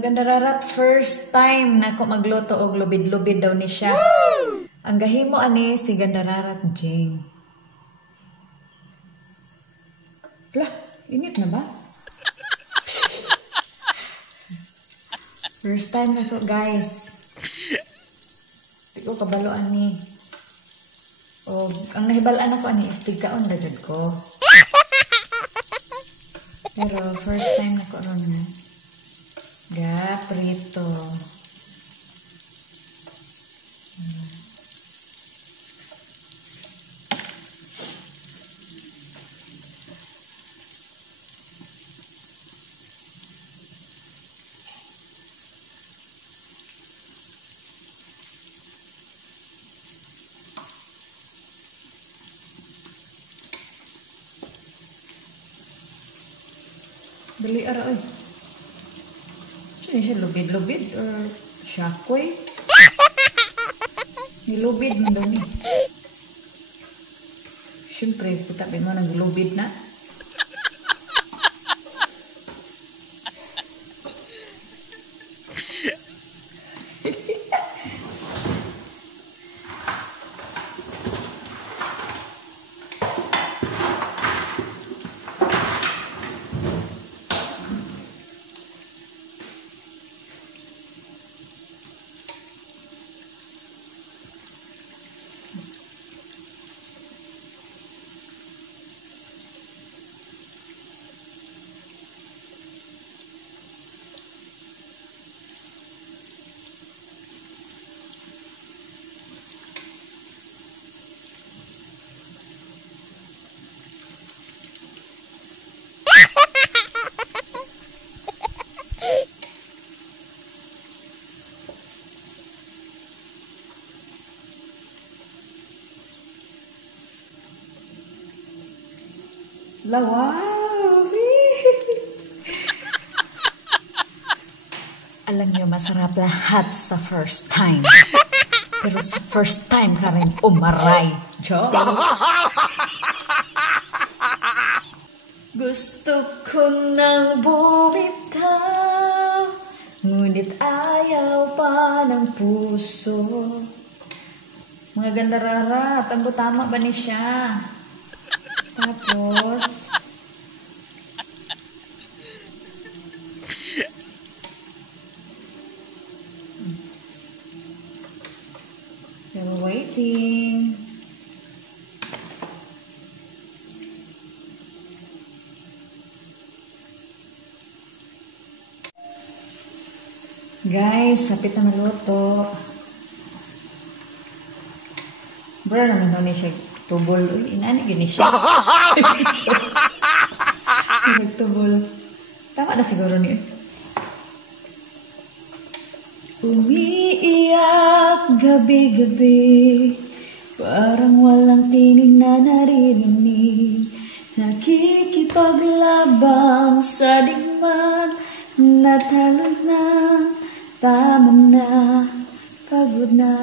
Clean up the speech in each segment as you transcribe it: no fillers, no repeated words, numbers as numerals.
Mga gandararat, first time na ako magluto og lubid-lubid daw ni siya. Ang gahimo ani si gandararat Jing. Lah, init na ba? First time na ko, guys. Di ko kabaloan ni. O, ang nahibalaan ako ani istigkaon na jud ko. Pero first time na ko ron na. Prito. Dali ara oy. Siya lubid-lubid or shakoy? Nilubid mo daw ni. Siyempre, kita mo naglubid na. Wow! Alam niyo, masarap lahat sa first time. Pero sa first time ka rin umaray. Jo? Gusto ko nang bumitaw, ngunit ayaw pa ng puso. Mga gandararat, ang tama ba ni siya? Tapos, we're waiting. Guys, sapit na maluto. Bro, naman daw ni siya tubol. Inani gini siya. Tubol. Tama na siguro niya. Umiiyak gabi-gabi, parang walang tinig na naririnig. Nakikipaglabang sa digmaan, natalo na, tama na, pagod na.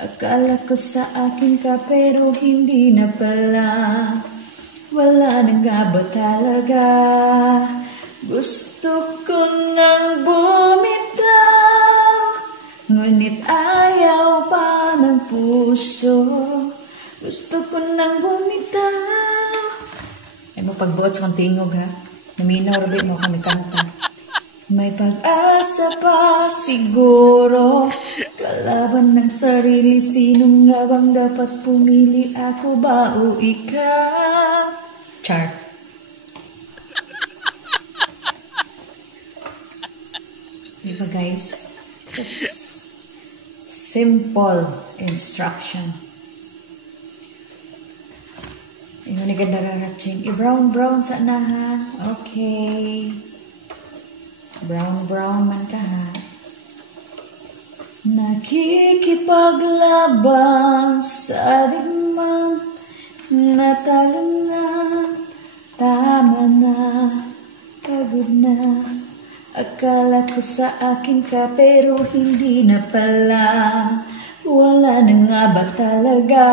Akala ko sa akin ka pero hindi na pala. Wala na nga ba talaga? Gusto ko nang bumitaw, ngunit ayaw pa ng puso. Gusto ko nang bumitaw. Ay mo pagbuot sa kontingog ha. Naminaw rabi mo kami kanta. May pag-asa pa siguro, kalaban ng sarili, sino nga bang dapat pumili, ako ba o ikaw? Char. Diba guys? Just simple instruction. Yung ni gandararat i-brown sa na ha. Okay. Brown man ka ha. Nakikipaglabang sa digmaan, natalo na, tama na, pagod na. Akala ko sa akin ka pero hindi na pala. Wala na nga ba talaga?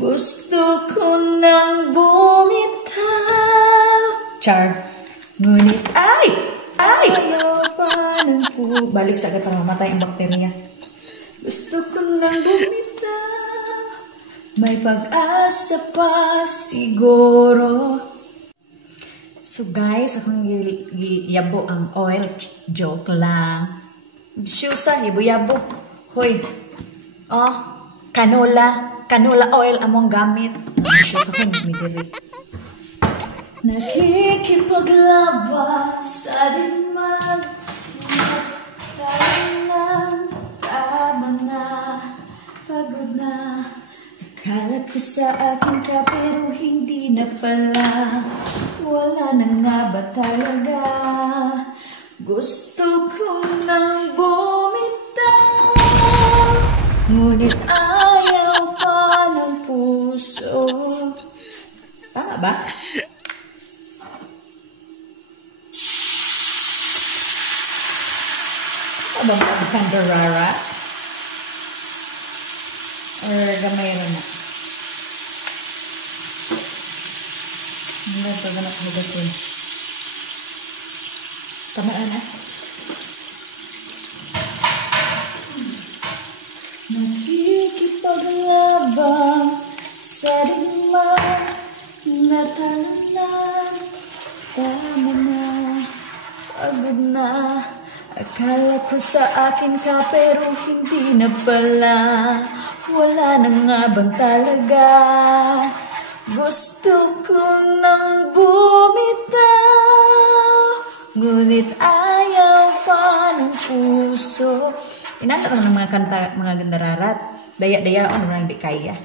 Gusto ko nang bumitaw. Char. Ngunit ayaw pa balik sa agad para mamatay ang bakterya. Gusto ko nang bumitaw, may pag-asa pa siguro. So guys, akong yabo ang oil. Joke lang. Bisyusa, yabo-yabo. Hoy, oh, canola oil among gamit. Bisyusa ko, nagmidiri. Nakikipaglabas sa dimag, kailan tama na, pagod na. Akala ko sa akin ka pero hindi na pala. Wala na nga ba talaga? Gusto ko nang bumitaw, ngunit ayaw pa ng puso. Tama ba? Tama ba ang Candarara? Or gamay rin na? Hindi ito ganap hugas ko. Tama na? Nakikipaglabang sa dimag, natalanan, tama na, pagod na. Akala ko sa akin ka pero hindi na pala. Wala na nga bang talaga? Gusto ko nang bumitaw, ngunit ayaw pa ng puso. Inata ng mga kanta, mga gandararat. Daya-dayaan mo lang di kaya.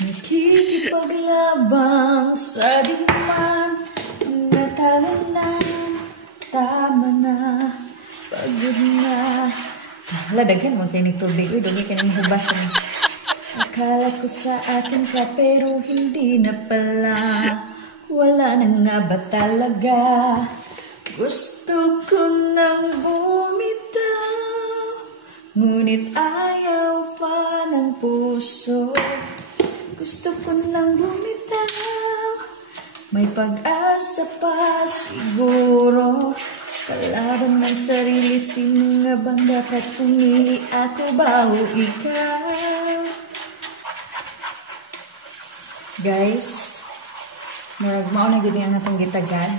Nakikipaglabang sa dimang, natalanan, tama na, pagod na. Hala, daghan mo kayo ng tubig. Uy, dumi ka ng hubasan. Akala ko sa akin ka pero hindi na pala. Wala na nga ba talaga? Gusto ko nang bumitaw, ngunit ayaw pa ng puso. Gusto ko nang bumitaw, may pag-asa pa siguro. Kalaban ng sarili, sino nga bang dapat pumili? Ako ba o ikaw? Guys, marag mao na gid ang atong gitagad.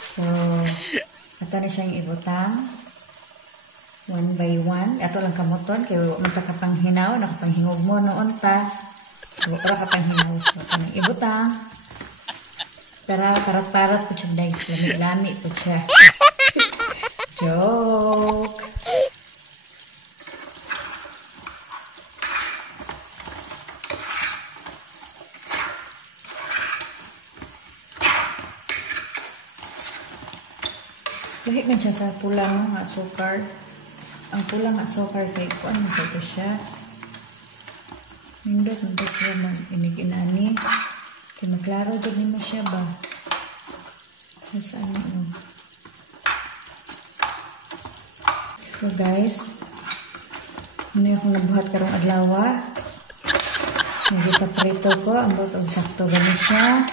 So, ato na siyang ibutang one by one. Ato lang kamoton kay magtakapanghinaw, nakapanghingog mo noon ta. Wala kapanghinaw. So, ato nang ibutang. Para parat-parat po siya guys. Lami-lami po siya. Joke. Lahit man siya sa pulang asukar. Ang pulang asukar kay ko ano ito siya. Nindot siya mag-iniginani. Kaya maklaro din mo siya ba? Kasi ano. So guys, muna akong nabuhat karong adlaw. Nagitaprito ko. Ang botong sakto gani siya.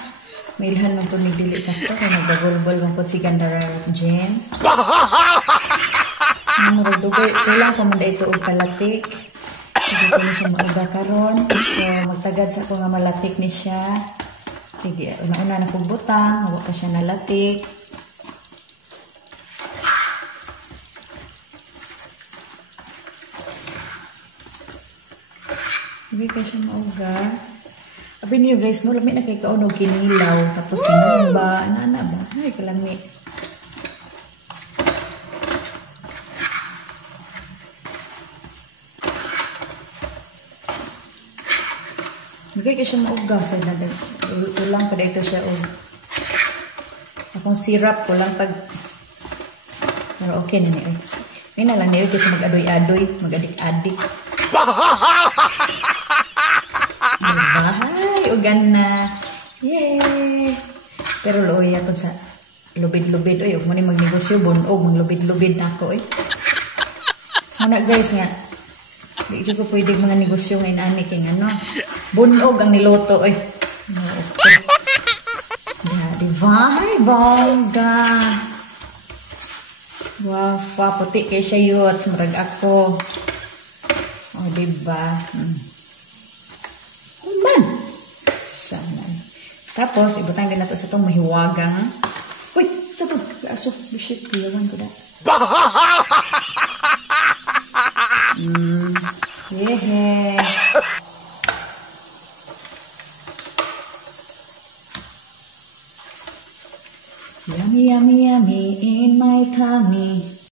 May ilhan man po nagdili sakto. Kaya nagbagulbol man po si Gandararat Jen. Murag-dugay. Kulang ko man ito og kalatik. Hindi ko na siya mauga karon. So magtagad sa ako nga malatik ni siya. Sige, una-una na kong butang, huwag pa siya nalatik. Hindi ka siya mauga. Sabi niyo guys, no, lamit na kay kaunog kinilaw. Tapos sinom ba? Nana ba? Ay, kalamit. Hindi ka siya mauga. Ulang pa dito siya. Akong syrup, ulang pag... Pero okay na niya. May nalang niya kasi mag-adoy-adoy, mag-adik-adik. Bahay, ugan na. Yay! Pero looy ako sa lubid-lubid. Uy, huwag mo na magnegosyo, bunog, maglubid-lubid na ako. Muna guys nga, Di ko pwede mga negosyo ngayon ani kay ano. Bunog ang niloto oy. Okay. Diba? Ay, bongga. Wow, puti kay siya yun. Marag ako. O, diba? Man. Sana. Tapos, ibutang din nato sa itong mahiwagang. Uy, sa ito. Aso, bishit. Biyawan ko na. Yehe.